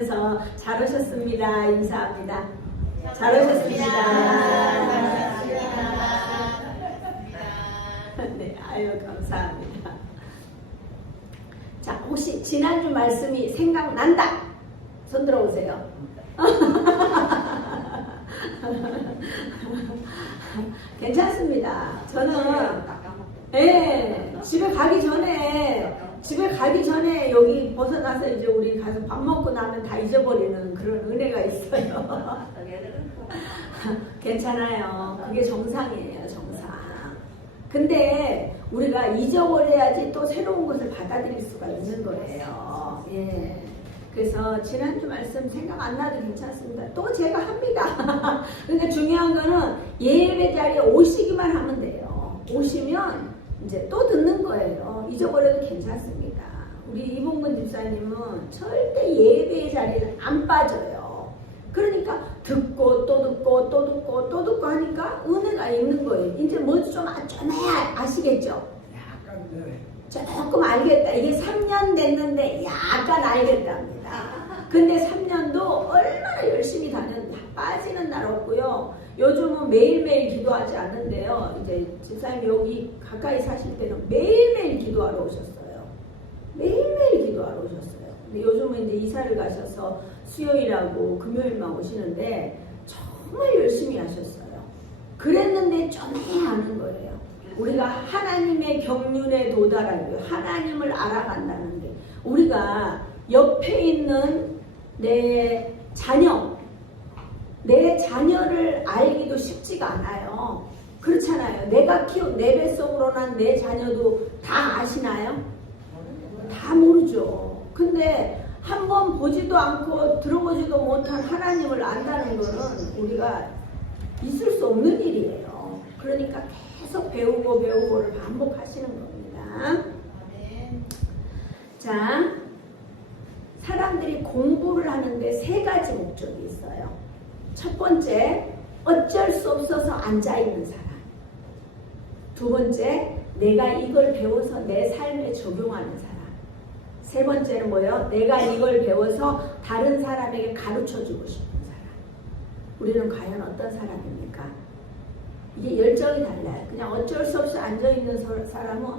그래서 잘 오셨습니다. 인사합니다. 잘 오셨습니다. 네, 아유 감사합니다. 자, 혹시 지난주 말씀이 생각난다? 손 들어오세요. 괜찮습니다. 저는 집에 가기 전에 여기 벗어나서 이제 우리 가서 밥 먹고 나면 다 잊어버리는 그런 은혜가 있어요. 괜찮아요. 그게 정상이에요, 정상. 근데 우리가 잊어버려야지 또 새로운 것을 받아들일 수가 있는 거예요. 예. 그래서 지난주 말씀 생각 안 나도 괜찮습니다. 또 제가 합니다. 근데 중요한 거는 예배 자리에 오시기만 하면 돼요. 오시면 이제 또 듣는 거예요. 잊어버려도 괜찮습니다. 우리 이봉근 집사님은 절대 예배 자리에 안 빠져요. 그러니까 듣고 또 듣고 또 듣고 또 듣고 하니까 은혜가 있는 거예요. 이제 뭐좀 아시겠죠? 약간 네. 조금 알겠다. 이게 3년 됐는데 약간 알겠답니다. 근데 3년도 얼마나 열심히 다녔는지 빠지는 날 없고요. 요즘은 매일매일 기도하지 않는데요. 이제 집사님 여기 가까이 사실 때는 매일매일 기도하러 오셨어요. 매일매일 기도하러 오셨어요. 근데 요즘은 이제 이사를 가셔서 수요일하고 금요일만 오시는데 정말 열심히 하셨어요. 그랬는데 전해야 하는 거예요. 우리가 하나님의 경륜에 도달하고 하나님을 알아간다는데 우리가 옆에 있는 내 자녀를 알기도 쉽지가 않아요. 그렇잖아요. 내가 키운 내 뱃속으로 난 내 자녀도 다 아시나요? 다 모르죠. 근데 한번 보지도 않고 들어보지도 못한 하나님을 안다는 것은 우리가 있을 수 없는 일이에요. 그러니까 계속 배우고를 반복하시는 겁니다. 자, 사람들이 공부를 하는데 세 가지 목적이 있어요. 첫 번째, 어쩔 수 없어서 앉아있는 사람. 두 번째, 내가 이걸 배워서 내 삶에 적용하는 사람. 세 번째는 뭐예요? 내가 이걸 배워서 다른 사람에게 가르쳐주고 싶은 사람. 우리는 과연 어떤 사람입니까? 이게 열정이 달라요. 그냥 어쩔 수 없이 앉아있는 사람은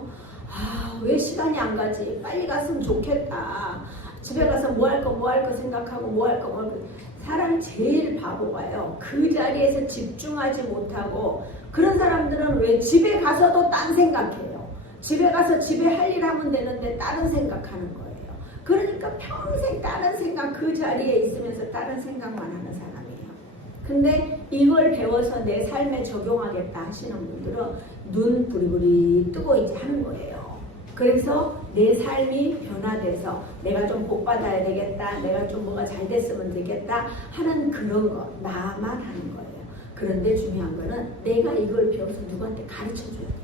왜 시간이 안 가지? 빨리 갔으면 좋겠다. 집에 가서 뭐 할 거 생각하고 뭐 할 거. 사람이 제일 바보가요. 그 자리에서 집중하지 못하고 그런 사람들은 왜 집에 가서도 딴 생각해요. 집에 가서 집에 할 일 하면 되는데 다른 생각하는 거예요. 그러니까 평생 다른 생각 그 자리에 있으면서 다른 생각만 하는 사람이에요. 근데 이걸 배워서 내 삶에 적용하겠다 하시는 분들은 눈 부리부리 뜨고 이제 하는 거예요. 그래서 내 삶이 변화돼서 내가 좀 복받아야 되겠다, 내가 좀 뭐가 잘 됐으면 되겠다 하는 그런 거 나만 하는 거예요. 그런데 중요한 거는 내가 이걸 배워서 누구한테 가르쳐줘야 돼요.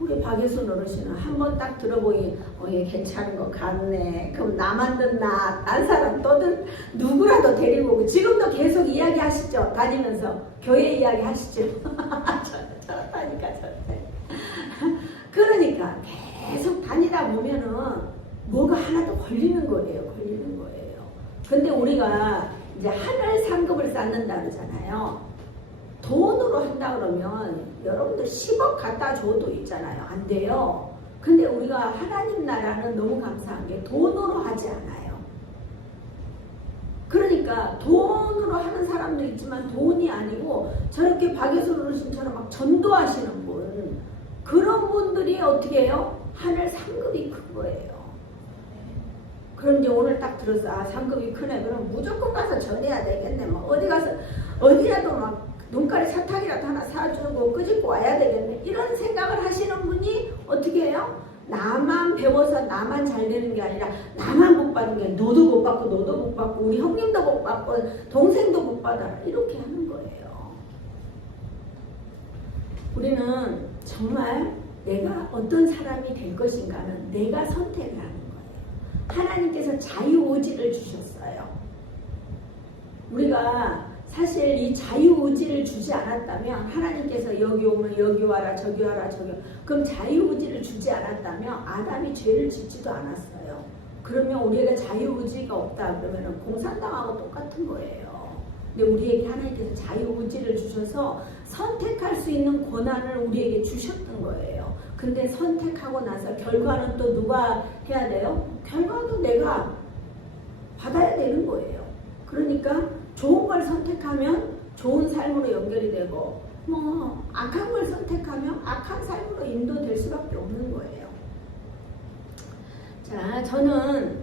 우리 박예순 어르신은 한번 딱 들어보니 얘 괜찮은 거 같네. 그럼 나만 듣나? 딴 사람 또는 누구라도 데리고 오고 지금도 계속 이야기하시죠? 다니면서 교회 이야기 하시죠? 저렇다니까. 그러니까 계속 다니다 보면은 뭐가 하나도 걸리는 거예요. 근데 우리가 이제 하늘 상급을 쌓는다 그러잖아요. 돈으로 한다 그러면 여러분들 10억 갖다 줘도 있잖아요. 안 돼요. 근데 우리가 하나님 나라는 너무 감사한 게 돈으로 하지 않아요. 그러니까 돈으로 하는 사람도 있지만 돈이 아니고 저렇게 박예순 어르신처럼 막 전도하시는 분, 그런 분들이 어떻게 해요? 하늘 상급이 큰 거예요. 그럼 이제 오늘 딱 들어서 상급이 크네. 그럼 무조건 가서 전해야 되겠네. 뭐 어디 가서 어디라도 막 눈가리 사탕이라도 하나 사주고 끄집고 와야 되겠네. 이런 생각을 하시는 분이 어떻게 해요? 나만 배워서 나만 잘 되는 게 아니라 나만 복 받는 게 아니라 너도 복 받고 우리 형님도 복 받고 동생도 복 받아라. 이렇게 하는 거예요. 우리는 정말 내가 어떤 사람이 될 것인가는 내가 선택을 하는 거예요. 하나님께서 자유의지를 주셨어요. 우리가 사실 이 자유의지를 주지 않았다면 하나님께서 여기 오면 여기 와라 저기 와라 저기 그럼 자유의지를 주지 않았다면 아담이 죄를 짓지도 않았어요. 그러면 우리에게 자유의지가 없다 그러면 공산당하고 똑같은 거예요. 근데 우리에게 하나님께서 자유의지를 주셔서 선택할 수 있는 권한을 우리에게 주셨던 거예요. 근데 선택하고 나서 결과는 또 누가 해야 돼요? 결과도 내가 받아야 되는 거예요. 그러니까 좋은 걸 선택하면 좋은 삶으로 연결이 되고 뭐 악한 걸 선택하면 악한 삶으로 인도될 수밖에 없는 거예요. 자, 저는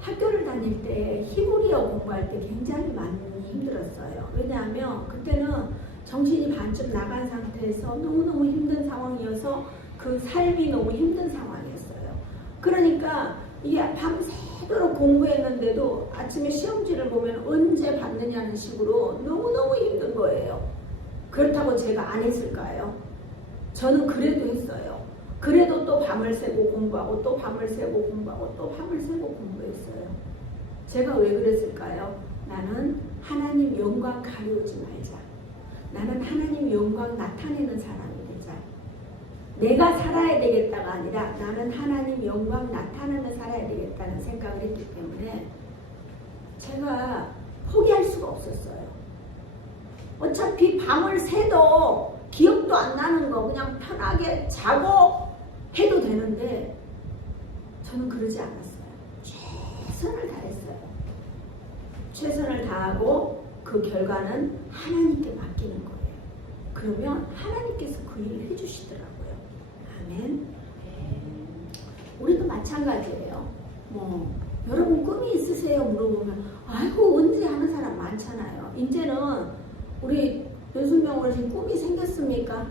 학교를 다닐 때 히브리어 공부할 때 굉장히 많이 힘들었어요. 왜냐하면 그때는 정신이 반쯤 나간 상태에서 너무너무 힘든 상황이어서 그 삶이 너무 힘든 상황이었어요. 그러니까 이게 밤새도록 공부했는데도 아침에 시험지를 보면 언제 받느냐는 식으로 너무너무 힘든 거예요. 그렇다고 제가 안 했을까요? 저는 그래도 했어요. 그래도 또 밤을 새고 공부하고 또 밤을 새고 공부하고 또 밤을 새고 공부했어요. 제가 왜 그랬을까요? 나는 하나님 영광 가려우지 말자. 나는 하나님 영광 나타내는 사람이 되자. 내가 살아야 되겠다가 아니라 나는 하나님 영광 나타내는 살아야 되겠다는 생각을 했기 때문에 제가 포기할 수가 없었어요. 어차피 밤을 새도 기억도 안 나는 거 그냥 편하게 자고 해도 되는데 저는 그러지 않았어요. 최선을 다했어요. 최선을 다하고 그 결과는 하나님께 맡기는 거예요. 그러면 하나님께서 그 일을 해주시더라고요. 아멘. 우리도 마찬가지예요. 뭐 여러분 꿈이 있으세요? 물어보면 아이고 언제 하는 사람 많잖아요. 이제는 우리 윤순명 어르신 꿈이 생겼습니까?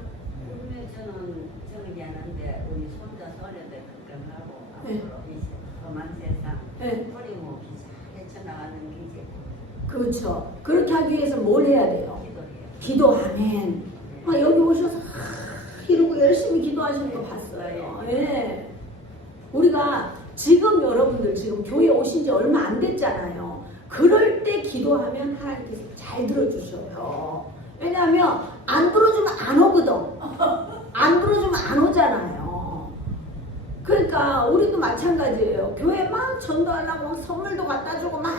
꿈에 저는 얘는데 우리 손자 손녀들 걱정하고 네. 앞으로 이 험한 세상 네. 어림없이 잘 헤쳐나가는 게 이제 그렇죠. 그렇게 하기 위해서 뭘 해야 돼요? 기도해요. 기도. 아멘. 여기 오셔서 이러고 열심히 기도하시는 거 봤어요. 예. 우리가 지금 여러분들 지금 교회 오신 지 얼마 안 됐잖아요. 그럴 때 기도하면 하나님께서 잘 들어주셔요. 왜냐하면 안 들어주면 안 오거든. 안 들어주면 안 오잖아요. 그러니까 우리도 마찬가지예요. 교회 막 전도하려고 막 선물도 갖다 주고 막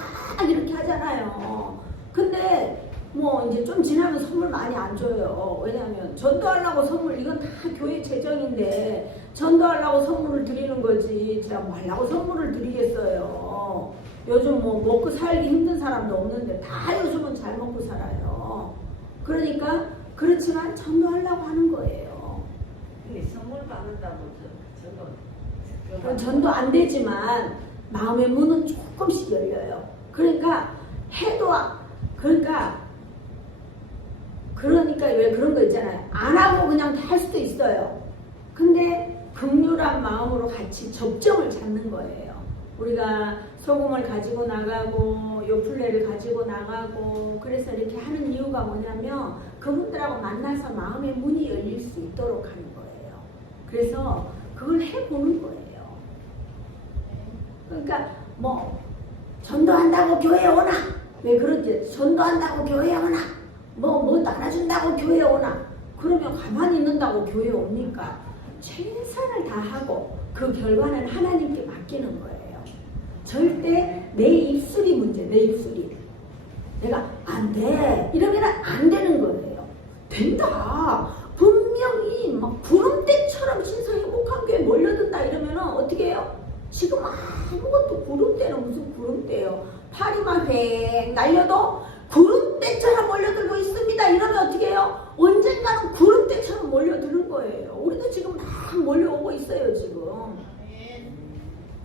이렇게 하잖아요. 근데 뭐 이제 좀 지나면 선물 많이 안 줘요. 왜냐하면 전도하려고 선물 이건 다 교회 재정인데 전도하려고 선물을 드리는 거지 제가 뭐 하려고 선물을 드리겠어요. 요즘 뭐 먹고 살기 힘든 사람도 없는데 다 요즘은 잘 먹고 살아요. 그러니까 그렇지만 전도하려고 하는 거예요. 근데 선물 받는다고 전도 안 되지만 마음의 문은 조금씩 열려요. 그러니까 해도 그러니까 왜 그런 거 있잖아요. 안 하고 그냥 다 할 수도 있어요. 근데 긍휼한 마음으로 같이 접점을 잡는 거예요. 우리가 소금을 가지고 나가고 요플레를 가지고 나가고 그래서 이렇게 하는 이유가 뭐냐면 그분들하고 만나서 마음의 문이 열릴 수 있도록 하는 거예요. 그래서 그걸 해보는 거예요. 그러니까 뭐 전도한다고 교회에 오나? 왜 그러지? 전도한다고 교회에 오나? 뭐 따라준다고 교회에 오나? 그러면 가만히 있는다고 교회에 옵니까? 최선을 다하고 그 결과는 하나님께 맡기는 거예요. 절대 내 입술이 문제, 내 입술이. 내가 안 돼. 이러면 안 되는 거예요. 된다. 분명히 막 구름대처럼 신사 행복한 교회 몰려든다 이러면 어떻게 해요? 지금 아무것도 구름대는 무슨 구름대예요. 팔이 막 획 날려도 구름대처럼 몰려들고 있습니다. 이러면 어떻게 해요? 언젠가는 구름대처럼 몰려드는 거예요. 우리도 지금 막 몰려오고 있어요, 지금.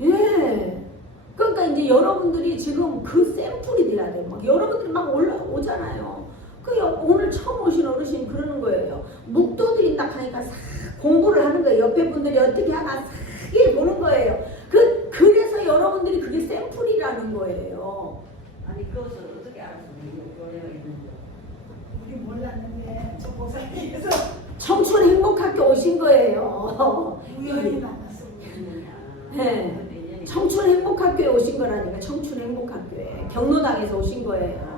예. 그러니까 이제 여러분들이 지금 그 샘플이 돼야 돼요. 막 여러분들이 막 올라오잖아요. 오늘 처음 오신 어르신 그러는 거예요. 묵도드린다 하니까 싹 공부를 하는 거예요. 옆에 분들이 어떻게 하나 싹 보는 거예요. 그래서 여러분들이 그게 샘플이라는 거예요. 아니 그것을 어떻게 알아서 교회가 있는지 우리 몰랐는데 저 목사님께서 청춘 행복학교 오신 거예요. 우연히 만났어. 네. 청춘 행복학교에 오신 거라니까. 청춘 행복학교에 경로당에서 오신 거예요.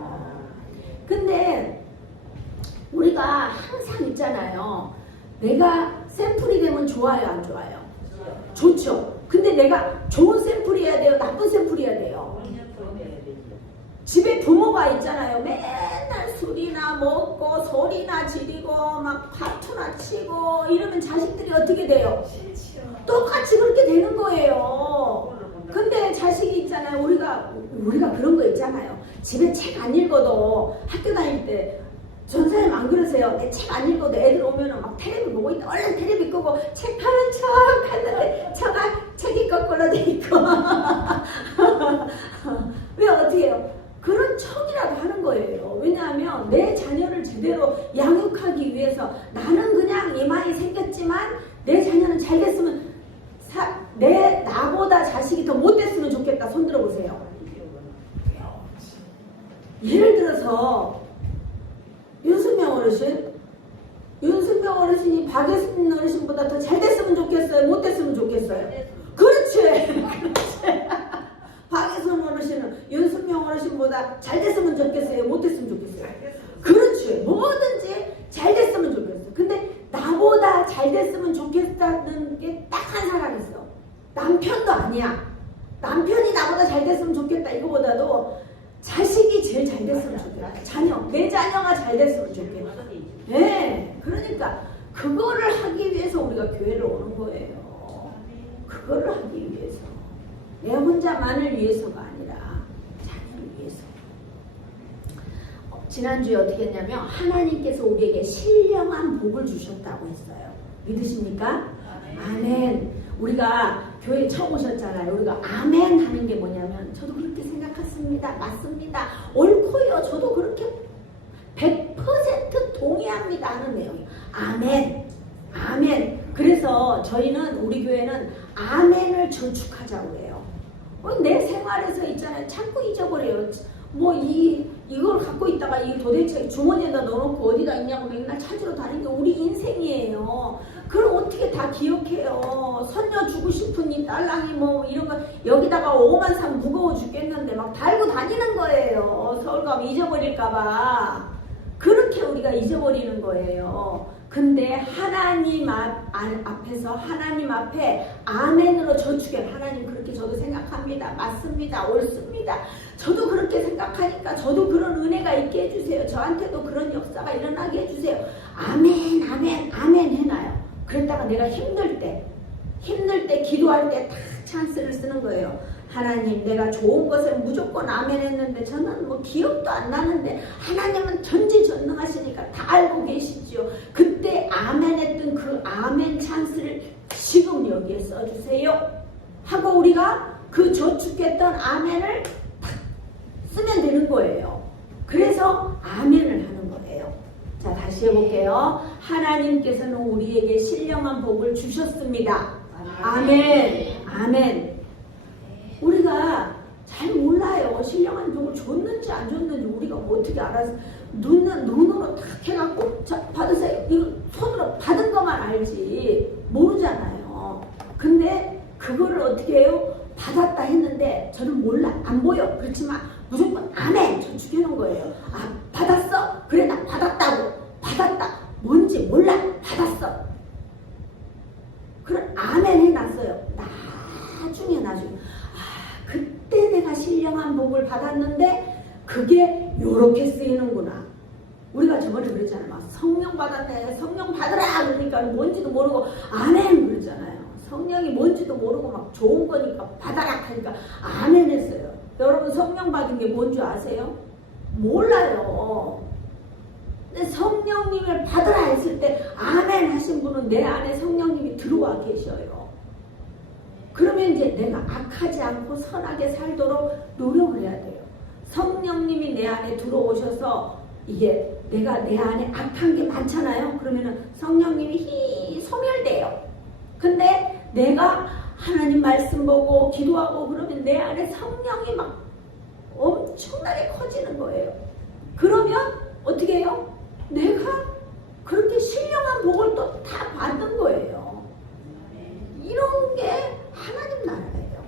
근데 우리가 항상 있잖아요. 내가 샘플이 되면 좋아요, 안 좋아요? 좋죠. 근데 내가 좋은 샘플이어야 돼요, 나쁜 샘플이어야 돼요? 집에 부모가 있잖아요. 맨날 술이나 먹고 소리나 지르고 막 파투나 치고 이러면 자식들이 어떻게 돼요? 싫지요. 똑같이 그렇게 되는 거예요. 근데 자식이 있잖아요. 우리가 그런 거 있잖아요. 집에 책 안 읽어도 학교 다닐 때 전사님 안 그러세요? 내 책 안 읽어도 애들 오면은 막 텔레비 보고 있다. 얼른 텔레비 끄고 책 펴는 척 하는데 책이 거꾸로 돼 있고 왜 어떻게 해요? 그런 척이라도 하는 거예요. 왜냐하면 내 자녀를 제대로 양육하기 위해서 나는 그냥 이마에 생겼지만 내 자녀는 잘 됐으면 나보다 자식이 더 못됐으면 좋겠다. 손 들어보세요. 예를 들어서 윤승명 어르신이 박예순 어르신보다 더 잘 됐으면 좋겠어요? 못 됐으면 좋겠어요? 그렇지. 박예순 어르신은 윤승명 어르신보다 잘 됐으면 좋겠어요? 못 됐으면 좋겠어요? 그렇지. 뭐든지 잘 됐으면 좋겠어요. 근데 나보다 잘 됐으면 좋겠다는 게 딱 한 사람 있어. 남편도 아니야. 남편이 나보다 잘 됐으면 좋겠다 이거보다도 자식이 제일 잘 됐으면 좋겠다. 내 자녀가 잘 됐으면 좋겠다. 네, 그러니까 그거를 하기 위해서 우리가 교회를 오는 거예요. 그거를 하기 위해서. 내 혼자만을 위해서가 아니라 자녀를 위해서. 지난주에 어떻게 했냐면 하나님께서 우리에게 신령한 복을 주셨다고 했어요. 믿으십니까? 아멘. 우리가 교회 처음 오셨잖아요. 우리가 아멘 하는 게 뭐냐면 저도 그렇게 생각했습니다. 맞습니다. 옳고요. 저도 그렇게 100% 동의합니다 하는 내용이에요. 아멘. 아멘. 그래서 저희는 우리 교회는 아멘을 저축하자고 해요. 내 생활에서 있잖아요. 자꾸 잊어버려요. 이걸 갖고 있다가 이 도대체 주머니에다 넣어놓고 어디가 있냐고 맨날 찾으러 다니는 게 우리 인생이에요. 그걸 어떻게 다 기억해요. 선녀 주고 싶은 이 딸랑이 이런 거 여기다가 5만 상 무거워 죽겠는데 막 달고 다니는 거예요. 서울 가면 잊어버릴까봐. 그렇게 우리가 잊어버리는 거예요. 근데 하나님 앞에서 하나님 앞에 아멘으로 저축해. 하나님 그렇게 저도 생각합니다. 맞습니다. 옳습니다. 저도 그렇게 생각하니까 저도 그런 은혜가 있게 해주세요. 저한테도 그런 역사가 일어나게 해주세요. 아멘 아멘 아멘 해놔요. 그랬다가 내가 힘들 때 기도할 때 딱 찬스를 쓰는 거예요. 하나님 내가 좋은 것을 무조건 아멘 했는데 저는 기억도 안 나는데 하나님은 전지전능하시니까 다 알고 계시지요. 그때 아멘 했던 그 아멘 찬스를 지금 여기에 써주세요 하고 우리가 그 저축했던 아멘을 딱 쓰면 되는 거예요. 그래서 아멘을 하는 거예요. 자, 다시 해볼게요. 하나님께서는 우리에게 신령한 복을 주셨습니다. 아멘. 아멘. 우리가 잘 몰라요. 신령한 복을 줬는지 안 줬는지 우리가 어떻게 알아서 눈으로 탁 해갖고 자, 받으세요. 이거 손으로 받은 것만 알지 모르잖아요. 근데 그거를 어떻게 해요? 받았다 했는데 저는 몰라. 안 보여. 그렇지만 무조건 아멘 저축해놓은 거예요. 아 받았어? 그래 나 받았다고. 받았다. 뭔지 몰라. 받았어. 그럼 아멘 해놨어요. 나중에 그때 내가 신령한 복을 받았는데 그게 요렇게 쓰이는구나. 우리가 저번에 그랬잖아요. 막 성령 받았네. 성령 받으라 그러니까 뭔지도 모르고 아멘 그러잖아요. 성령이 뭔지도 모르고 막 좋은 거니까 받아라 하니까 아멘 했어요. 여러분 성령 받은 게 뭔지 아세요? 몰라요. 근데 성령님을 받으라 했을 때 아멘 하신 분은 내 안에 성령님이 들어와 계셔요. 그러면 이제 내가 악하지 않고 선하게 살도록 노력을 해야 돼요. 성령님이 내 안에 들어오셔서 이게 내가 내 안에 악한 게 많잖아요. 그러면은 성령님이 소멸돼요. 근데 내가 하나님 말씀 보고 기도하고 그러면 내 안에 성령이 막 엄청나게 커지는 거예요. 그러면 어떻게 해요? 내가 그렇게 신령한 복을 또 다 받는 거예요. 이런 게 하나님 나라예요.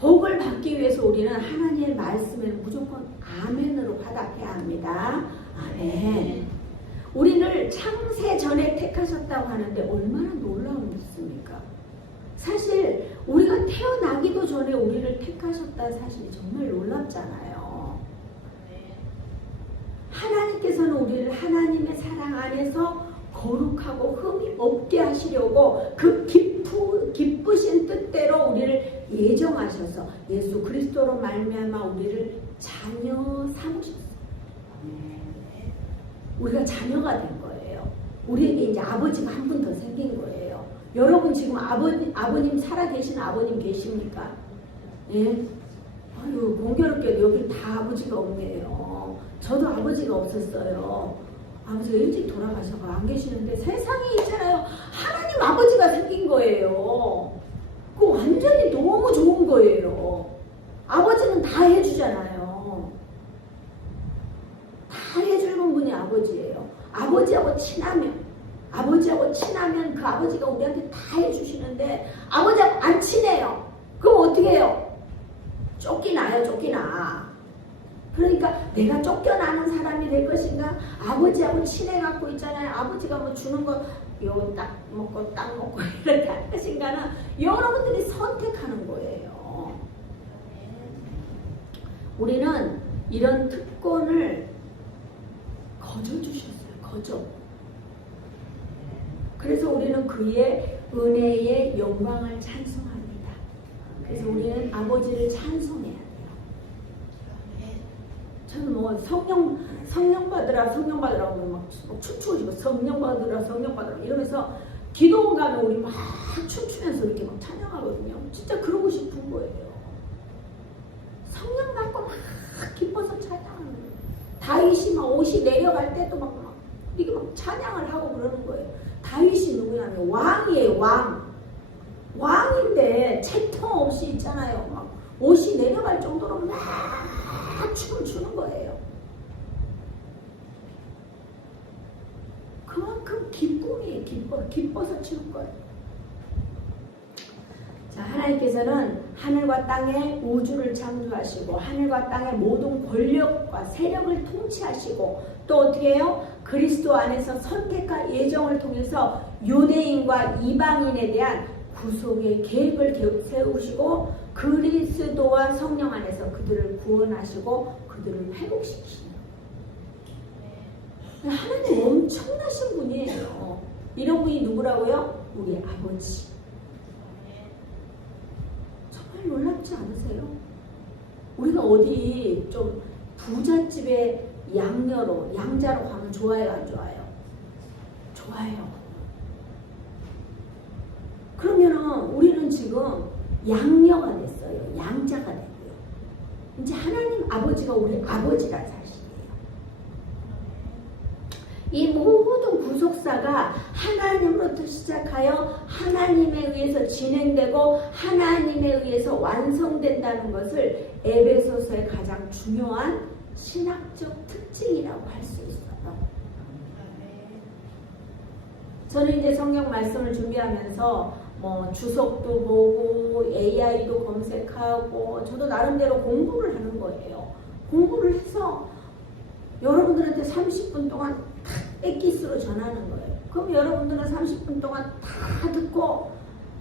복을 받기 받기 위해서 우리는 하나님의 말씀에는 무조건 아멘으로 화답해야 합니다. 아멘. 우리를 창세 전에 택하셨다고 하는데 얼마나 놀라운 일입니까? 사실 우리가 태어나기도 전에 우리를 택하셨다는 사실이 정말 놀랍잖아요. 하나님께서는 우리를 하나님의 사랑 안에서 거룩하고 흠이 없게 하시려고 그 기쁘신 뜻대로 우리를 예정하셔서 예수 그리스도로 말미암아 우리를 자녀 삼으셨어요. 우리가 자녀가 된 거예요. 우리에게 이제 아버지가 한 분 더 생긴 거예요. 여러분 지금 아버님 살아계신 아버님 계십니까? 예? 아유 공교롭게도 여기 다 아버지가 없네요. 저도 아버지가 없었어요. 아버지가 일찍 돌아가셔서 안 계시는데 세상에 있잖아요. 하나님 아버지가 생긴 거예요. 그거 완전히 너무 좋은 거예요. 아버지는 다 해주잖아요. 다 해주는 분이 아버지예요. 아버지하고 친하면 그 아버지가 우리한테 다 해주시는데 아버지하고 안 친해요. 그럼 어떻게 해요? 쫓기나. 그러니까 내가 쫓겨나는 사람이 될 것인가? 아버지하고 친해갖고 있잖아요. 아버지가 뭐 주는 거 요 딱 먹고 이렇게 할 것인가는 여러분들이 선택하는 거예요. 우리는 이런 특권을 거저 주셨어요. 거저. 그래서 우리는 그의 은혜의 영광을 찬송합니다. 그래서 우리는 아버지를 찬송해야 돼요. 저는 뭐 성령 받으라고 막 춤추고 성령 받으라 이러면서 기도원 가면 우리 막 춤추면서 이렇게 막 찬양하거든요. 진짜 그러고 싶은 거예요. 성령 받고 막 기뻐서 찬양하는 거예요. 다윗이 막 옷이 내려갈 때도 막 이렇게 막 찬양을 하고 그러는 거예요. 다윗이 누구냐면 왕이에요. 왕인데 채통 없이 있잖아요. 막 옷이 내려갈 정도로 막 춤을 추는 거예요. 그만큼 기쁨이에요. 기뻐서 추는 거예요. 자, 하나님께서는 하늘과 땅의 우주를 창조하시고 하늘과 땅의 모든 권력과 세력을 통치하시고 또 어떻게 해요? 그리스도 안에서 선택과 예정을 통해서 유대인과 이방인에 대한 구속의 계획을 세우시고 그리스도와 성령 안에서 그들을 구원하시고 그들을 회복시키시는 거예요. 하나님 엄청나신 분이에요. 이런 분이 누구라고요? 우리 아버지. 정말 놀랍지 않으세요? 우리가 어디 좀 부잣집에 양자로 가면 좋아요, 안 좋아요? 좋아요. 그러면은 우리는 지금 양녀가 됐어요. 양자가 됐고요. 이제 하나님 아버지가 우리 아버지란 사실이에요. 이 모든 구속사가 하나님으로부터 시작하여 하나님에 의해서 진행되고 하나님에 의해서 완성된다는 것을 에베소서의 가장 중요한 신학적 특징이라고 할 수 있어요. 저는 이제 성경 말씀을 준비하면서 뭐 주석도 보고 AI도 검색하고 저도 나름대로 공부를 하는 거예요. 공부를 해서 여러분들한테 30분 동안 다 엑기스로 전하는 거예요. 그럼 여러분들은 30분 동안 다 듣고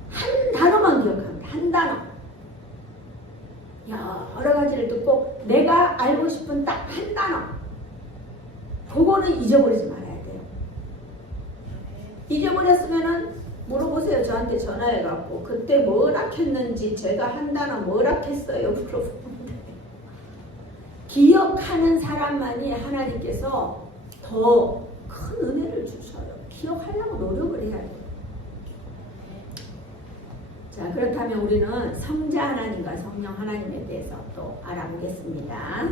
한 단어만 기억합니다. 한 단어. 여러 가지를 듣고 내가 알고 싶은 딱 한 단어. 그거는 잊어버리지 말아야 돼요. 잊어버렸으면은 물어보세요. 저한테 전화해갖고 그때 뭐라 했는지 제가 한 단어 뭐라 했어요. 물어보는데 기억하는 사람만이 하나님께서 더 큰 은혜를 주셔요. 기억하려고 노력을 해야 돼요. 자, 그렇다면 우리는 성자 하나님과 성령 하나님에 대해서 또 알아보겠습니다.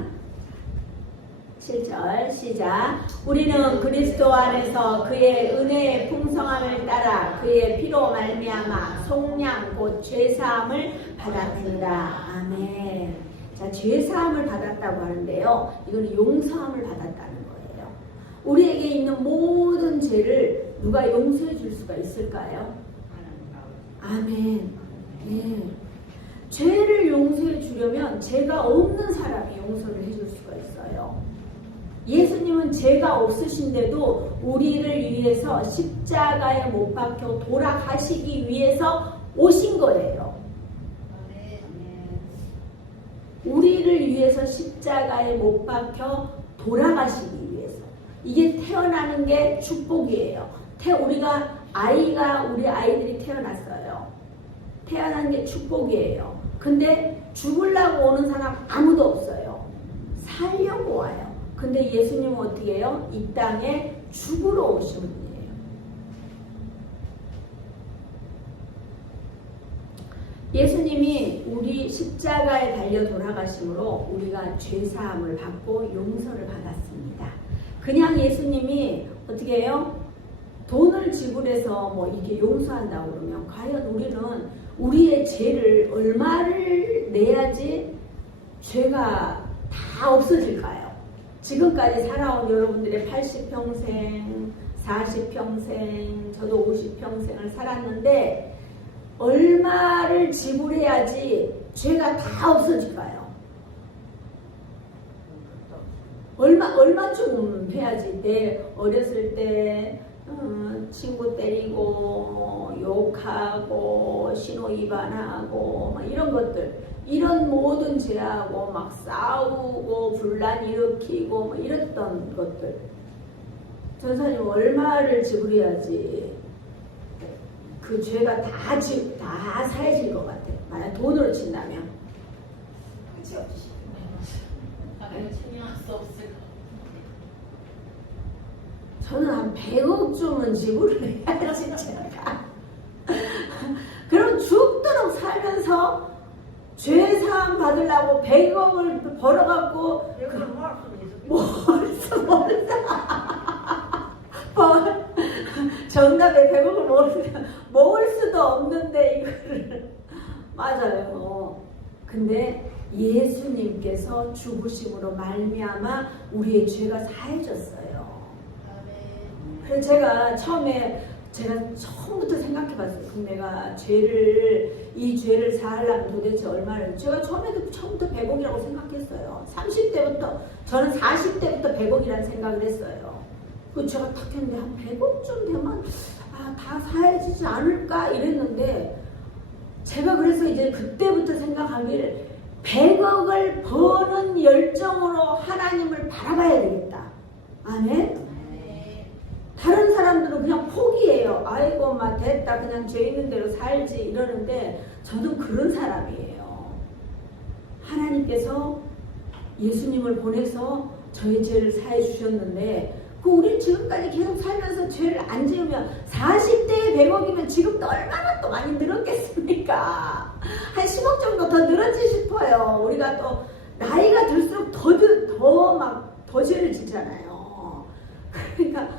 7절 시작. 우리는 그리스도 안에서 그의 은혜의 풍성함을 따라 그의 피로 말미암아 속량 곧 죄사함을 받았느니라. 아멘. 자, 죄사함을 받았다고 하는데요. 이건 용서함을 받았다는 거예요. 우리에게 있는 모든 죄를 누가 용서해 줄 수가 있을까요? 아멘. 예. 죄를 용서해 주려면 죄가 없는 사람이 용서를 해줄 수가 있어요. 예수님은 죄가 없으신데도 우리를 위해서 십자가에 못 박혀 돌아가시기 위해서 오신 거예요. 우리를 위해서 십자가에 못 박혀 돌아가시기 위해서. 이게 태어나는 게 축복이에요. 우리 아이들이 태어났어요. 태어난 게 축복이에요. 근데 죽으려고 오는 사람 아무도 없어요. 살려고 와요. 근데 예수님은 어떻게 해요? 이 땅에 죽으러 오신 분이에요. 예수님이 우리 십자가에 달려 돌아가심으로 우리가 죄사함을 받고 용서를 받았습니다. 그냥 예수님이 어떻게 해요? 돈을 지불해서 뭐 이렇게 용서한다고 그러면 과연 우리는 우리의 죄를 얼마를 내야지 죄가 다 없어질까요? 지금까지 살아온 여러분들의 80평생, 40평생, 저도 50평생을 살았는데 얼마를 지불해야지 죄가 다 없어질까요? 얼마쯤 해야지 내 어렸을 때 친구 때리고 욕하고 신호 위반하고 막 이런 것들, 이런 모든 죄하고 막 싸우고 분란 일으키고 막 이랬던 것들, 전사님 얼마를 지불해야지 그 죄가 다 사해질 것 같아요. 만약 돈으로 친다면. 그치 없지. 다른 증명할 수 없을 것 저는 한 100억쯤은 지불을 해야지 제가. 그럼 죽도록 살면서 죄사함 받으려고 100억을 벌어갖고 내가 모을 수는 있어. 정답에 100억을 먹을 수도 없는데 이거를. 맞아요. 근데 예수님께서 죽으심으로 말미암아 우리의 죄가 사해졌어요. 그래서 제가 처음부터 생각해봤어요. 그럼 내가 이 죄를 사하려면 도대체 얼마를? 제가 처음부터 100억이라고 생각했어요. 30대부터, 저는 40대부터 100억이라는 생각을 했어요. 그 제가 딱 했는데 한 100억쯤 되면 다 사해지지 않을까 이랬는데, 제가 그래서 이제 그때부터 생각하기를 100억을 버는 열정으로 하나님을 바라봐야 되겠다. 아멘? 다른 사람들은 그냥 포기해요. 아이고 막 됐다, 그냥 죄 있는 대로 살지 이러는데, 저도 그런 사람이에요. 하나님께서 예수님을 보내서 저의 죄를 사해 주셨는데, 우리 지금까지 계속 살면서 죄를 안 지으면 40대에 100억이면 지금도 얼마나 또 많이 늘었겠습니까? 한 10억 정도 더 늘었지 싶어요. 우리가 또 나이가 들수록 더 죄를 지잖아요. 그러니까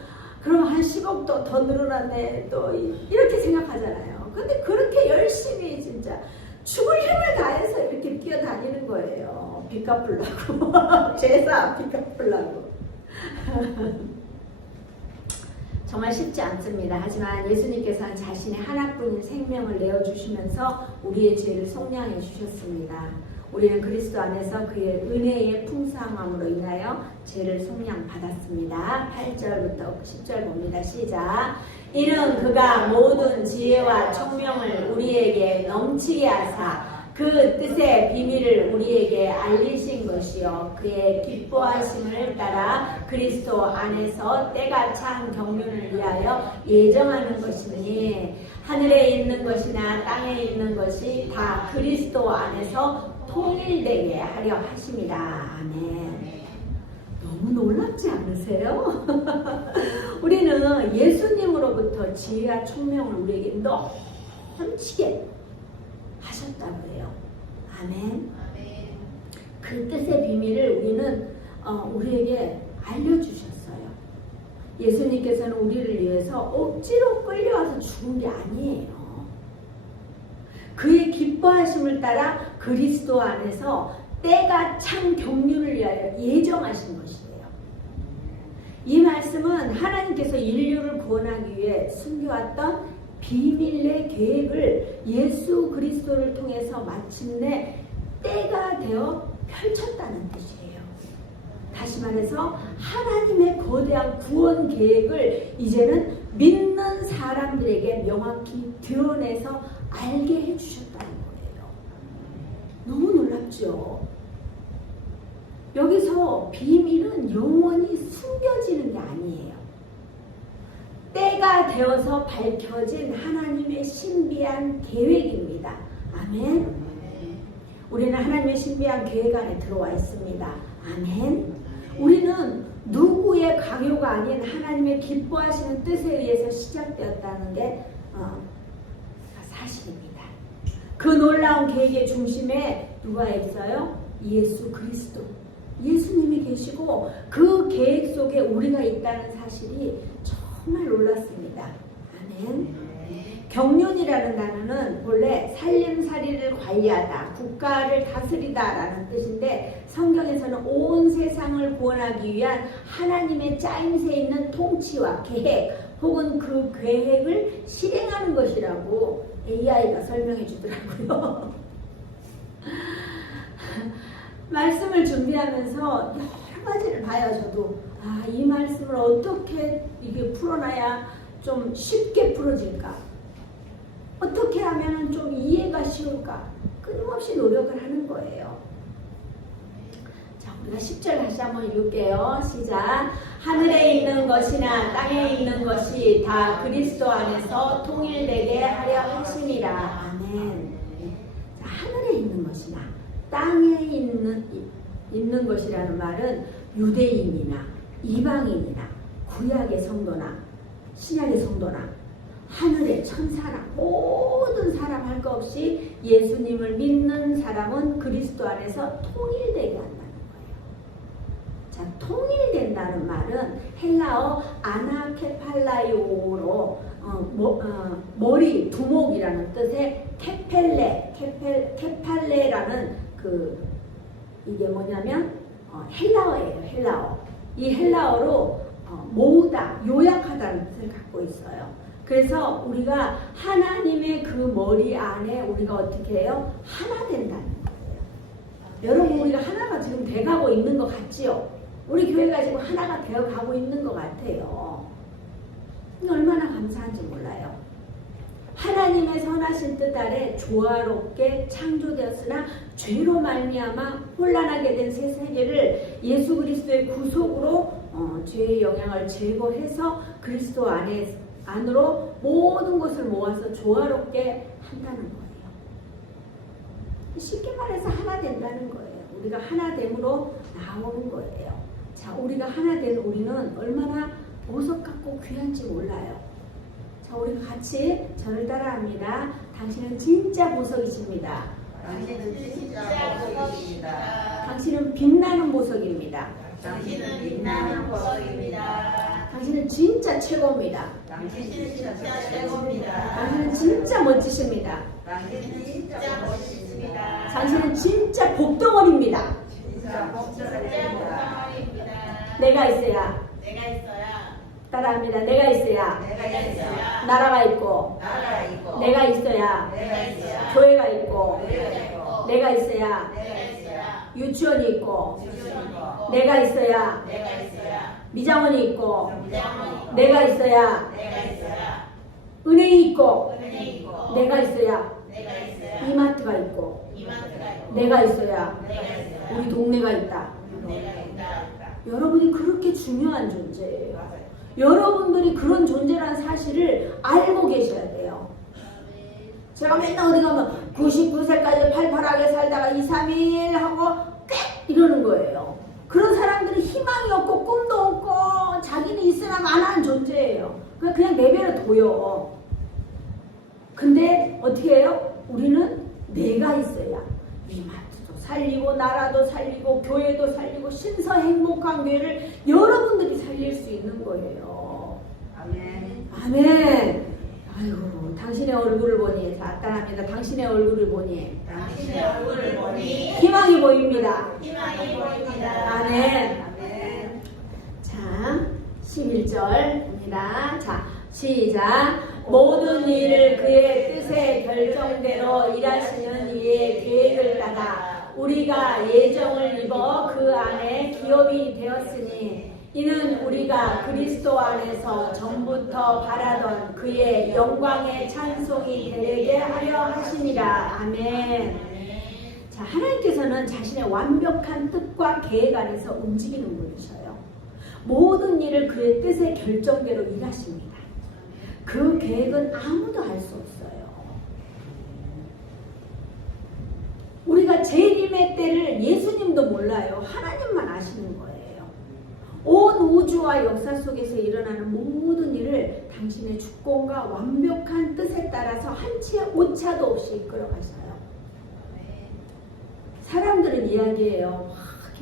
그럼 한 10억도 더 늘어났네 또 이렇게 생각하잖아요. 근데 그렇게 열심히 진짜 죽을 힘을 다해서 이렇게 뛰어다니는 거예요. 빚 갚으려고. 죄사 빚 갚으려고. 정말 쉽지 않습니다. 하지만 예수님께서는 자신의 하나뿐인 생명을 내어주시면서 우리의 죄를 속량해 주셨습니다. 우리는 그리스도 안에서 그의 은혜의 풍성함으로 인하여 죄를 속량받았습니다. 8절부터 10절 봅니다. 시작. 이는 그가 모든 지혜와 총명을 우리에게 넘치게 하사 그 뜻의 비밀을 우리에게 알리신 것이요 그의 기뻐하심을 따라 그리스도 안에서 때가 찬 경륜을 위하여 예정하는 것이니 하늘에 있는 것이나 땅에 있는 것이 다 그리스도 안에서 통일되게 하려 하심이다. 아멘. 너무 놀랍지 않으세요? 우리는 예수님으로부터 지혜와 총명을 우리에게 넘치게 하셨다고 해요. 아멘. 그 뜻의 비밀을 우리는 우리에게 알려주셨어요. 예수님께서는 우리를 위해서 억지로 끌려와서 죽은 게 아니에요. 그의 기뻐하심을 따라 그리스도 안에서 때가 찬 경륜을 위하여 예정하신 것이에요. 이 말씀은 하나님께서 인류를 구원하기 위해 숨겨왔던 비밀의 계획을 예수 그리스도를 통해서 마침내 때가 되어 펼쳤다는 뜻이에요. 다시 말해서 하나님의 거대한 구원 계획을 이제는 믿는 사람들에게 명확히 드러내서 알게 해주셨다는 거예요. 너무 놀랍죠? 여기서 비밀은 영원히 숨겨지는 게 아니에요. 때가 되어서 밝혀진 하나님의 신비한 계획입니다. 아멘. 우리는 하나님의 신비한 계획 안에 들어와 있습니다. 아멘. 우리는 누구의 강요가 아닌 하나님의 기뻐하시는 뜻에 의해서 시작되었다는 게 사실입니다. 그 놀라운 계획의 중심에 누가 있어요? 예수 그리스도. 예수님이 계시고 그 계획 속에 우리가 있다는 사실이 정말 놀랐습니다. 아멘. 경륜이라는 단어는 본래 살림살이를 관리하다, 국가를 다스리다 라는 뜻인데 성경에서는 온 세상을 구원하기 위한 하나님의 짜임새 있는 통치와 계획 혹은 그 계획을 실행하는 것이라고 AI가 설명해 주더라고요. 말씀을 준비하면서 여러 가지를 봐요. 저도 이 말씀을 어떻게 이게 풀어놔야 좀 쉽게 풀어질까, 어떻게 하면 좀 이해가 쉬울까 끊임없이 노력을 하는 거예요. 자, 우리가 10절 다시 한번 읽을게요. 시작. 하늘에 있는 것이나 땅에 있는 것이 다 그리스도 안에서 통일되게 하려 하심이라. 아멘. 자, 하늘에 있는 것이나 땅에 있는 것이라는 말은 유대인이나 이방인이나 구약의 성도나 신약의 성도나 하늘의 천사나 모든 사람 할 것 없이 예수님을 믿는 사람은 그리스도 안에서 통일되게 한다는 거예요. 자, 통일된다는 말은 헬라어 아나케팔라이오로 머리, 두목이라는 뜻의 케팔레라는 이게 뭐냐면 헬라어예요. 헬라어. 이 헬라어로 모으다, 요약하다는 뜻을 갖고 있어요. 그래서 우리가 하나님의 그 머리 안에 우리가 어떻게 해요? 하나 된다는 거예요. 여러분, 우리가 하나가 지금 돼가고 있는 것 같지요? 우리 교회가 지금 하나가 되어가고 있는 것 같아요. 얼마나 감사한지 몰라요. 하나님의 선하신 뜻 아래 조화롭게 창조되었으나 죄로 말미암아 혼란하게 된 새 세계를 예수 그리스도의 구속으로 죄의 영향을 제거해서 그리스도 안으로 모든 것을 모아서 조화롭게 한다는 거예요. 쉽게 말해서 하나 된다는 거예요. 우리가 하나됨으로 나오는 거예요. 자, 우리가 하나 된 우리는 얼마나 보석 같고 귀한지 몰라요. 자, 우리가 같이 저를 따라합니다. 당신은 진짜 보석이십니다. 당신은 진짜 보석이십니다. 당신은 빛나는 보석입니다. 당신은 빛나는 보석입니다. 당신은 진짜 최고입니다. 당신은 진짜 최고입니다. 당신은 진짜 멋지십니다. 당신은 진짜 멋있습니다. 당신은 진짜 복덩어리입니다. 진짜 복잡합니다. 내가 있어야, 내가 있어야, 따라합니다. 내가 있어야 내가 있어야 나라가 있고, 나라가 있고, 내가 있어야 내가 있어야 교회가 있고, 교회가 있고, 내가 있어야 내가 있어야, 유치원이 있고, 주전이 있고, 내가 있어야 내가 있어야, 미장원이 있고, 미장원이 있고, 내가 있어야 내가 있어야, 은행이 있고, 은행이 있고, 내가 있어야 내가 있어야, 이마트가 있고, 이마트가 있고, 내가 있어야 내가 있어야, 우리 동네가 있다. 내가 있다. 여러분이 그렇게 중요한 존재예요. 맞아요. 여러분들이 그런 존재라는 사실을 알고 계셔야 돼요. 제가 맨날 어디 가면 99세까지 팔팔하게 살다가 2, 3일 하고 꽥 이러는 거예요. 그런 사람들은 희망이 없고 꿈도 없고 자기는 있으나 마나한 존재예요. 그냥 내버려 둬요. 근데 어떻게 해요? 우리는 내가 있어야 이마트도 살리고 나라도 살리고 교회도 살리고 신서 행복한 교회를 여러분들이 살릴 수 있는 거예요. 아멘. 아멘. 아이고, 당신의 얼굴을 보니, 자, 따라합니다. 당신의 얼굴을 보니 당신의 얼굴을 보니 희망이 보입니다. 희망이 보입니다. 아멘. 아멘. 자, 11절 봅니다. 자, 시작. 모든 일을 그의 뜻의 결정대로 일하시는 이의 계획을 따라 우리가 예정을 입어 그 안에 기업이 되었으니 이는 우리가 그리스도 안에서 전부터 바라던 그의 영광의 찬송이 되게 하려 하심이라. 아멘. 자, 하나님께서는 자신의 완벽한 뜻과 계획 안에서 움직이는 분이셔요. 모든 일을 그의 뜻의 결정대로 일하십니다. 그 계획은 아무도 알 수 없어요. 우리가 재림의 때를 예수님도 몰라요. 하나님만 아시는 거예요. 온 우주와 역사 속에서 일어나는 모든 일을 당신의 주권과 완벽한 뜻에 따라서 한치의 오차도 없이 이끌어가셔요. 사람들은 이야기해요.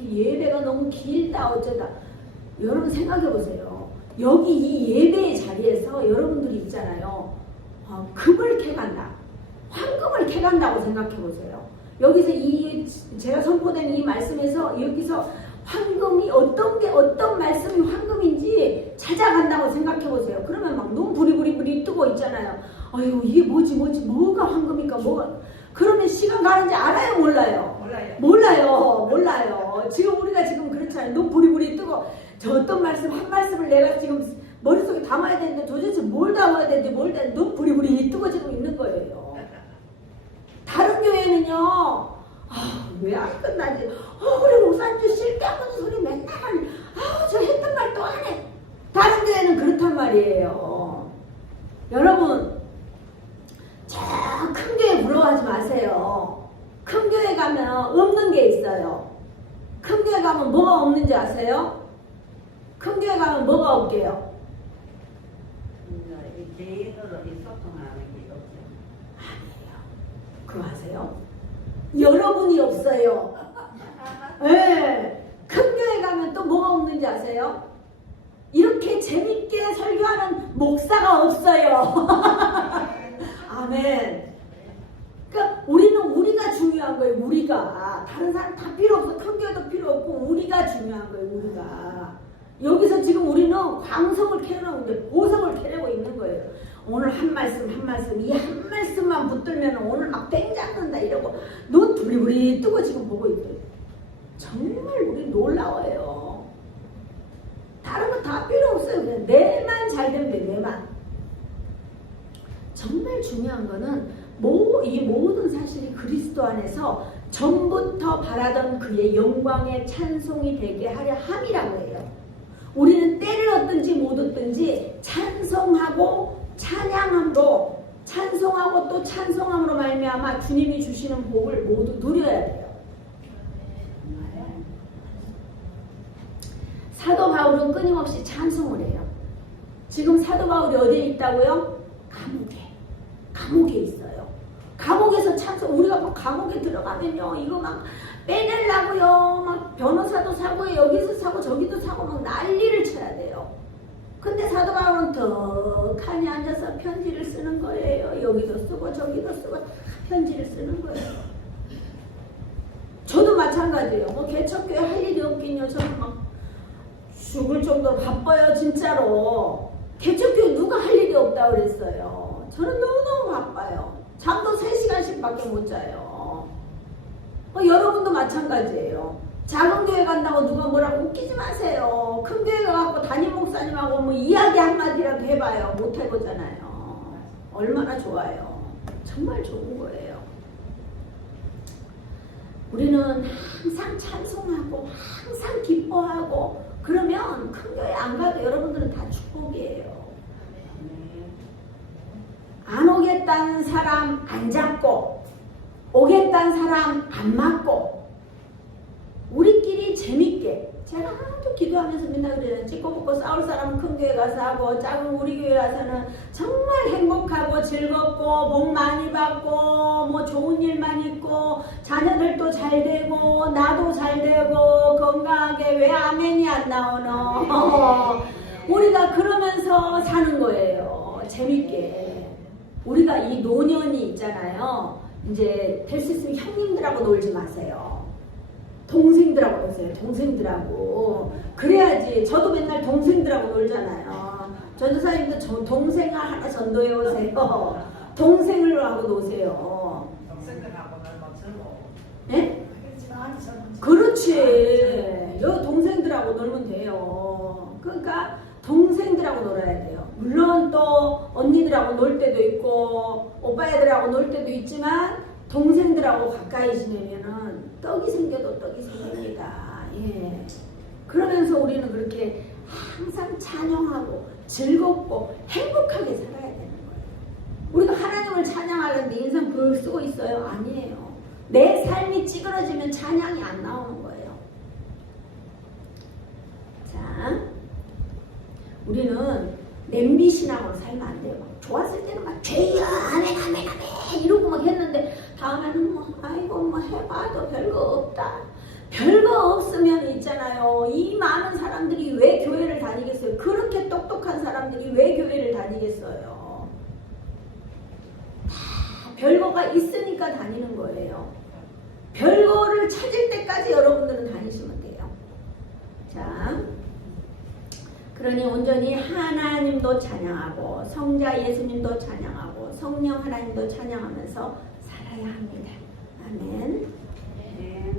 예배가 너무 길다 어쩌다. 여러분 생각해 보세요. 여기 이 예배의 자리에서 여러분들이 있잖아요. 금을 캐간다. 황금을 캐간다고 생각해 보세요. 여기서 제가 선포된 이 말씀에서 여기서 황금이 어떤 말씀이 황금인지 찾아간다고 생각해 보세요. 그러면 막 눈 부리부리 뜨고 있잖아요. 아유 이게 뭐가 황금입니까? 그러면 시간 가는지 알아요? 몰라요. 지금 우리가 지금 그렇잖아요. 눈 부리부리 뜨고 저 어떤 말씀 한 말씀을 내가 지금 머릿속에 담아야 되는데 도대체 뭘 담아야 되는지 눈 부리부리 뜨고 지금 있는 거예요. 다른 교회는요. 왜 안 끝나지? 우리 목사님 쓸데없는 소리 맨날 하니. 저 했던 말 또 안 해. 다른 교회는 그렇단 말이에요. 여러분, 저 큰 교회 부러워하지 마세요. 큰 교회 가면 없는 게 있어요. 큰 교회 가면 뭐가 없는지 아세요? 큰 교회 가면 뭐가 없게요? 개인으로 소통하는 게 없죠. 아니에요. 그거 아세요? 여러분이 없어요. 네. 큰 교회 가면 또 뭐가 없는지 아세요? 이렇게 재밌게 설교하는 목사가 없어요. 아멘. 그러니까 우리가 중요한 거예요. 우리가. 다른 사람 다 필요 없어. 큰 교회도 필요 없고 우리가 중요한 거예요. 우리가. 여기서 지금 우리는 광석을 캐내는데 보석을 캐내고 있는 거예요. 오늘 한 말씀 이 한 말씀만 붙들면 오늘 막 땡잡는다 이러고 눈 부리부리 뜨고 지금 보고 있어요. 정말 우리 놀라워요. 다른 거 다 필요 없어요. 그냥 내만 잘 되면 돼. 내만. 정말 중요한 거는 이 모든 사실이 그리스도 안에서 전부터 바라던 그의 영광의 찬송이 되게 하려 함이라고 해요. 우리는 때를 얻든지 못 얻든지 찬송하고 찬양함으로 찬송하고 또 찬송함으로 말미암아 주님이 주시는 복을 모두 누려야 돼요. 사도 바울은 끊임없이 찬송을 해요. 지금 사도 바울이 어디에 있다고요? 감옥에 있어요. 감옥에서 찬송. 우리가 막 감옥에 들어가면요 이거 막 빼내려고요 막 변호사도 사고 여기서 사고 저기도 사고 막 난리를 쳐야 돼요. 근데 사도 바울은 덕하니 앉아서 편지를 쓰는 거예요. 여기도 쓰고 저기도 쓰고 다 편지를 쓰는 거예요. 저도 마찬가지예요. 뭐 개척교회 할 일이 없긴요. 저는 막 죽을 정도로 바빠요. 진짜로. 개척교회 누가 할 일이 없다고 그랬어요. 저는 너무너무 바빠요. 잠도 3시간씩밖에 못 자요. 여러분도 마찬가지예요. 작은 교회 간다고 누가 뭐라고 웃기지 마세요. 큰 교회 가고 담임 목사님하고 뭐 이야기 한마디라도 해봐요. 못 해보잖아요. 얼마나 좋아요. 정말 좋은 거예요. 우리는 항상 찬송하고 항상 기뻐하고 그러면 큰 교회 안 가도 여러분들은 다 축복이에요. 안 오겠다는 사람 안 잡고 오겠다는 사람 안 맞고 우리끼리 재밌게 제가 하도 기도하면서 맨날 그래요. 찍고 뽑고 싸울 사람은 큰 교회 가서 하고 작은 우리 교회 가서는 정말 행복하고 즐겁고 복 많이 받고 뭐 좋은 일만 있고 자녀들도 잘 되고 나도 잘 되고 건강하게 왜 아멘이 안 나오노? 우리가 그러면서 사는 거예요. 재밌게. 우리가 이 노년이 있잖아요. 이제 될 수 있으면 형님들하고 놀지 마세요. 동생들하고 노세요. 동생들하고. 그래야지. 저도 맨날 동생들하고 놀잖아요. 전도사님도 동생을 하나 전도해 오세요. 동생을 하고 노세요. 동생들하고는 뭐 즐거워. 예? 그렇지만 저는 그렇지. 여 동생들하고 놀면 돼요. 그러니까 동생들하고 놀아야 돼요. 물론 또 언니들하고 놀 때도 있고 오빠 애들하고 놀 때도 있지만 동생들하고 가까이 지내면은 떡이 생겨도 떡이 생깁니다. 예. 그러면서 우리는 그렇게 항상 찬양하고 즐겁고 행복하게 살아야 되는 거예요. 우리가 하나님을 찬양하려는데 인생 글 쓰고 있어요? 아니에요. 내 삶이 찌그러지면 찬양이 안 나오는 거예요. 자, 우리는 냄비 신앙으로 살면 안 돼요. 막 좋았을 때는 막 죄야 아멘 아멘 아멘 이러고 막 했는데 다음에는 뭐 아이고 뭐 해봐도 별거 없다. 별거 없으면 있잖아요. 이 많은 사람들이 왜 교회를 다니겠어요? 그렇게 똑똑한 사람들이 왜 교회를 다니겠어요? 다 별거가 있으니까 다니는 거예요. 별거를 찾을 때까지 여러분들은 다니시면 돼요. 자, 그러니 온전히 하나님도 찬양하고 성자 예수님도 찬양하고 성령 하나님도 찬양하면서 살아야 합니다. 아멘. 네.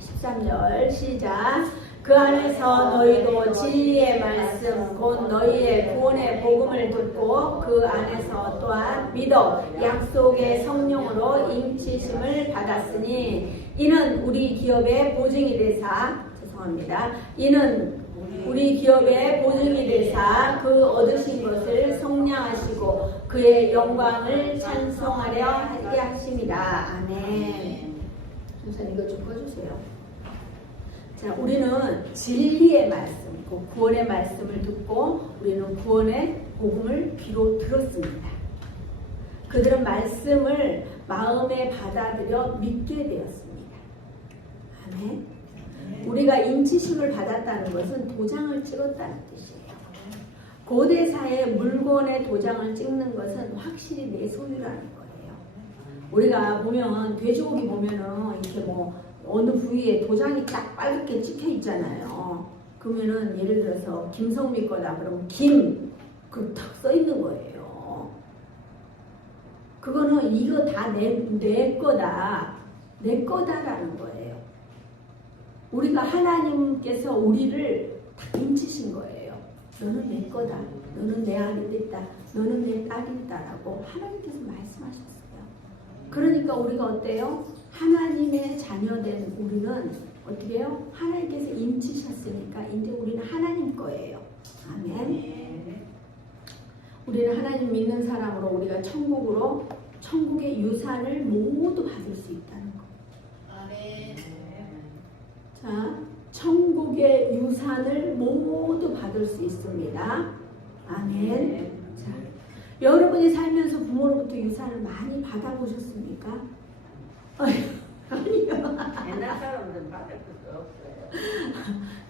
13절 시작. 그 안에서 너희도 진리의 말씀 곧 너희의 구원의 복음을 듣고 그 안에서 또한 믿어 약속의 성령으로 인치심을 받았으니 이는 우리 기업의 보증이 되사 이는 우리 기업의 보증이 되사 그 얻으신 것을 성량하시고 그의 영광을 찬송하려 하게 하십니다. 아멘. 선생님 이거 좀 꺼주세요. 자, 우리는 진리의 말씀, 그 구원의 말씀을 듣고 우리는 구원의 복음을 귀로 들었습니다. 그들은 말씀을 마음에 받아들여 믿게 되었습니다. 아멘. 우리가 인치심을 받았다는 것은 도장을 찍었다는 뜻이에요. 고대사에 물건에 도장을 찍는 것은 확실히 내 소유라는 거예요. 우리가 보면 돼지고기 보면은 이렇게 뭐 어느 부위에 도장이 딱 빨갛게 찍혀 있잖아요. 그러면은 예를 들어서 김성미 거다 그러면 김 그 탁 써 있는 거예요. 그거는 이거 다 내 거다. 내 거다라는 거예요. 우리가 하나님께서 우리를 다 인치신 거예요. 너는 내 거다. 너는 내 아들이 있다. 너는 내 딸이 있다라고 하나님께서 말씀하셨어요. 그러니까 우리가 어때요? 하나님의 자녀된 우리는 어떻게 해요? 하나님께서 인치셨으니까 이제 우리는 하나님 거예요. 아멘. 우리는 하나님 믿는 사람으로 우리가 천국의 유산을 모두 받을 수 있다는 거. 아멘. 자, 천국의 유산을 모두 받을 수 있습니다. 아멘. 자, 여러분이 살면서 부모로부터 유산을 많이 받아보셨습니까? 아니요. 옛날 사람들은 받을 것도 없어요.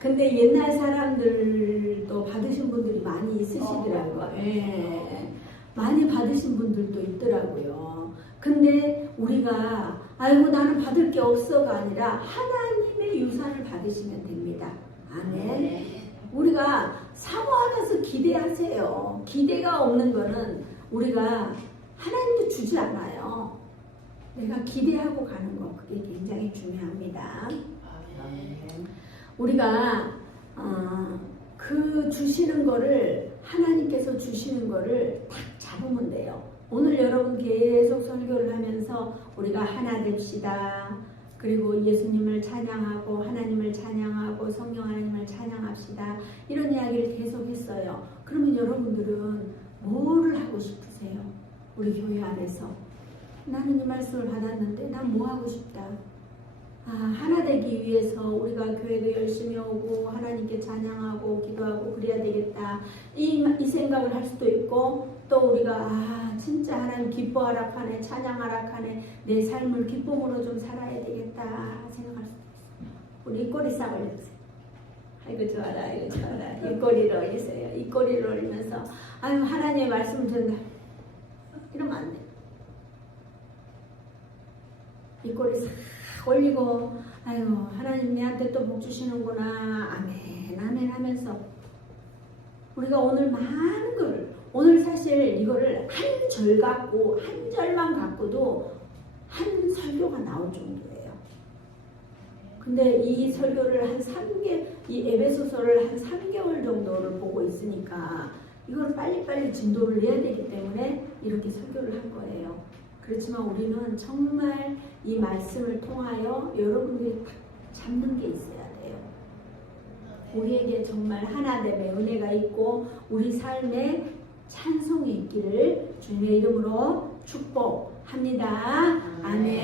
근데 옛날 사람들도 받으신 분들이 많이 있으시더라고요. 예. 많이 받으신 분들도 있더라고요. 근데 우리가 아이고 나는 받을 게 없어가 아니라 하나님의 유산을 받으시면 됩니다. 아멘. 우리가 사모하면서 기대하세요. 기대가 없는 거는 우리가 하나님도 주지 않아요. 내가 기대하고 가는 거 그게 굉장히 중요합니다. 우리가 그 주시는 거를 하나님께서 주시는 거를 딱 잡으면 돼요. 오늘 여러분 계속 설교를 하면서 우리가 하나 됩시다. 그리고 예수님을 찬양하고 하나님을 찬양하고 성령 하나님을 찬양합시다. 이런 이야기를 계속 했어요. 그러면 여러분들은 뭐를 하고 싶으세요? 우리 교회 안에서 나는 이 말씀을 받았는데 난 뭐 하고 싶다. 하나 되기 위해서 우리가 교회도 열심히 오고 하나님께 찬양하고 기도하고 그래야 되겠다. 이 생각을 할 수도 있고 또 우리가 진짜 하나님 기뻐하라 하네 찬양하라 하네 내 삶을 기쁨으로 좀 살아야 되겠다 생각할 수도 있어요. 우리 입꼬리 싹 올려보세요. 이거 좋아라 이거 좋아라 입꼬리를 올리세요. 입꼬리를 올리면서 아유 하나님의 말씀을 듣는다 이러면 안 돼요. 입꼬리 싹 올리고 아유 하나님 내한테 또 복 주시는구나 아멘 아멘 하면서 우리가 오늘 많은 걸, 오늘 사실 이거를 한 절 갖고, 한 절만 갖고도 한 설교가 나올 정도예요. 근데 이 설교를 한 3개, 이 에베소서를 한 3개월 정도를 보고 있으니까 이걸 빨리빨리 진도를 내야 되기 때문에 이렇게 설교를 한 거예요. 그렇지만 우리는 정말 이 말씀을 통하여 여러분들이 딱 잡는 게 있어야 돼요. 우리에게 정말 하나됨의 은혜가 있고 우리 삶에 찬송이 있기를 주님의 이름으로 축복합니다. 아멘.